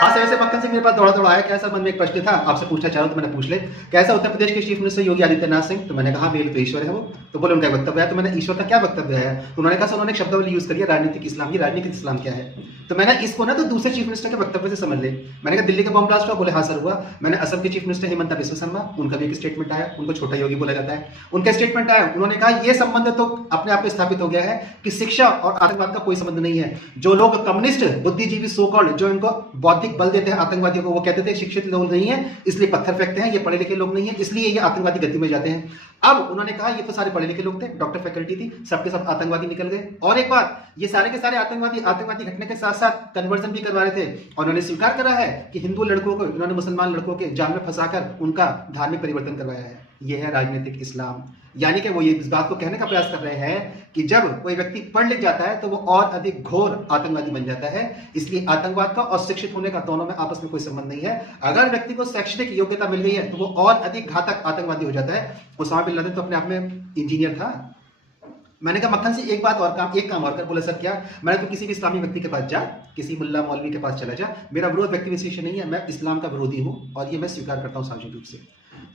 हाँ सर, ऐसे मक्खन सिंह मेरे पास दौड़ा दौड़ा आया। क्या सर, मन में एक प्रश्न था, आपसे पूछना चाह रहा हूं तो मैंने पूछ ले। कैसा उत्तर प्रदेश के चीफ मिनिस्टर योगी आदित्यनाथ सिंह? तो मैंने कहा मेरे तो ईश्वर है वो। तो बोले उनका वक्तव्य है। तो मैंने ईश्वर का क्या वक्तव्य है? तो उन्होंने कहा सर, उन्होंने एक शब्दावली यूज करी है राजनीतिक इस्लाम। ये राजनीतिक इस्लाम क्या है? तो मैंने इसको ना तो दूसरे चीफ मिनिस्टर के वक्तव्य से समझ ले। मैंने कहा दिल्ली का बम ब्लास्ट हुआ? बोले हाँ सर हुआ। मैंने असम के चीफ मिनिस्टर हेमंत बिस्वा शर्मा, उनका भी एक स्टेटमेंट आया, उनको छोटा योगी बोला जाता है, उनका स्टेटमेंट आया। उन्होंने कहा ये संबंध तो अपने आप में स्थापित हो गया है कि शिक्षा और आतंकवाद का कोई संबंध नहीं है। जो लोग कम्युनिस्ट बुद्धिजीवी सो कॉल्ड जो इनको बौद्धिक बल देते हैं आतंकवादियों को, वो कहते थे शिक्षित लोग नहीं है इसलिए पत्थर फेंकते हैं, ये पढ़े लिखे लोग नहीं है इसलिए ये आतंकवादी गति में जाते हैं। अब उन्होंने कहा ये तो सारे पढ़े लिखे लोग थे, डॉक्टर फैकल्टी थी, सबके सब आतंकवादी निकल गए। और एक बात, ये सारे के सारे आतंकवादी घटने के साथ साथ कन्वर्जन भी करवा रहे थे। और उन्होंने स्वीकार करा है कि हिंदू लड़कों को इन्होंने मुसलमान लड़कों के जाल में फंसाकर उनका धार्मिक परिवर्तन करवाया है। यह है राजनीतिक इस्लाम। यानी कि वो ये इस बात को कहने का प्रयास कर रहे हैं कि जब कोई व्यक्ति पढ़ लिख जाता है तो वो और अधिक घोर आतंकवादी बन जाता है। इसलिए आतंकवाद का और शिक्षित होने का दोनों में आपस में कोई संबंध नहीं है। अगर व्यक्ति को शैक्षणिक योग्यता मिल गई है तो वो और अधिक घातक आतंकवादी हो जाता है। उसामा बिन लादेन तो अपने आप में इंजीनियर था। मैंने कहा मक्खन से एक काम और कर। बोला सर क्या? मैंने तो किसी भी इस्लामी व्यक्ति के पास जा, किसी मुल्ला मौलवी के पास चला जा, मेरा विरोध व्यक्ति विशेष नहीं है, मैं इस्लाम का विरोधी हूं और ये मैं स्वीकार करता हूं सार्वजनिक रूप से।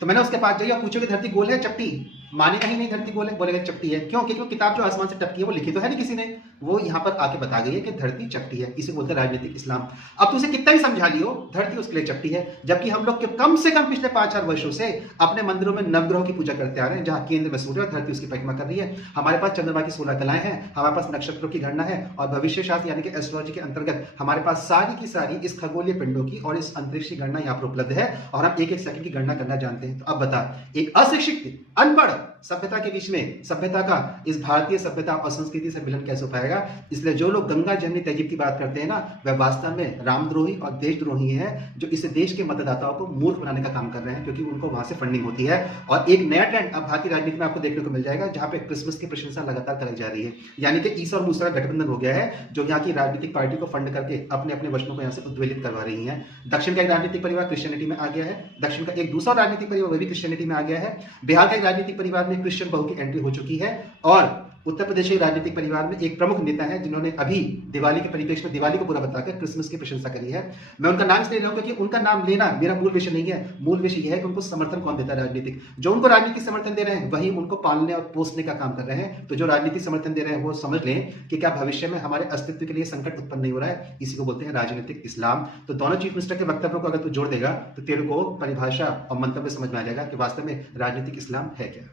तो मैंने उसके पास जाइए, पूछो कि धरती गोल है चपटी? मानेगा ही नहीं धरती गोल है, बोलेगा चपटी है। क्यों? क्योंकि किताब जो आसमान से टपकी है वो लिखी तो है नहीं किसी ने, वो यहां पर आके बता गई है कि धरती चपटी है। इसे बोलते हैं राजनीतिक इस्लाम। अब तो उसे कितना ही समझा लियो, धरती उसके लिए चपटी है। जबकि हम लोग के कम से कम पिछले 5-4 वर्षों से अपने मंदिरों में नवग्रहों की पूजा करते आ रहे हैं, जहां केंद्र में सूर्य और धरती उसकी परिक्रमा कर रही है। हमारे पास चंद्रमा की 16 कलाएं हैं, हमारे पास नक्षत्रों की गणना है और भविष्य शास्त्र यानी कि एस्ट्रोलॉजी के अंतर्गत हमारे पास सारी की सारी इस खगोलीय पिंडों की और इस अंतरिक्ष की गणना यहाँ पर उपलब्ध है और हम एक एक सेकंड की गणना करना जानते हैं। तो अब बता, एक अशिक्षित अनपढ़ सभ्यता के बीच में सभ्यता का इस भारतीय सभ्यता और संस्कृति से मिलन कैसे हो पाएगा? इसलिए जो लोग गंगा जमनी तहजीब की बात करते हैं ना, वह वास्तव में रामद्रोही और देशद्रोही है, जो इस देश के मतदाताओं को मूर्ख बनाने का काम कर रहे हैं, क्योंकि उनको वहां से फंडिंग होती है। और एक नया ट्रेंड अब भारतीय राजनीति में आपको देखने को मिल जाएगा, जहां पे क्रिसमस की प्रशंसा लगातार कराई जा रही है। यानी कि ईसा और मूसा का गठबंधन हो गया है, जो यहाँ की राजनीतिक पार्टी को फंड करके अपने अपने वचनों को यहाँ से उद्वेलित करवा रही है। दक्षिण का एक राजनीतिक परिवार क्रिश्चियनिटी में आ गया है, दक्षिण का एक दूसरा राजनीतिक परिवार वह भी क्रिश्चियनिटी में आ गया है। बिहार का एक राजनीतिक परिवार में क्रिश्चियन बहू की एंट्री हो चुकी है और उत्तर प्रदेश के राजनीतिक परिवार में एक प्रमुख नेता है जिन्होंने अभी दिवाली के परिप्रेक्ष्य में दिवाली को बुरा बताकर क्रिसमस की प्रशंसा करी है। मैं उनका नाम इसलिए ले रहा हूं क्योंकि उनका नाम लेना मेरा मूल विषय नहीं है। मूल विषय यह है कि उनको समर्थन कौन देता है राजनीतिक। जो उनको राजनीतिक समर्थन दे रहे हैं वही उनको पालने और पोसने का काम कर रहे हैं। तो जो राजनीतिक समर्थन दे रहे हैं वो समझ लें कि क्या भविष्य में हमारे अस्तित्व के लिए संकट उत्पन्न नहीं हो रहा है। इसी को बोलते हैं राजनीतिक इस्लाम। तो दोनों चीफ मिनिस्टर के वक्तव्यों को अगर तू जोड़ देगा तो तेरे को परिभाषा और मंतव्य समझ में आ जाएगा कि वास्तव में राजनीतिक इस्लाम है क्या।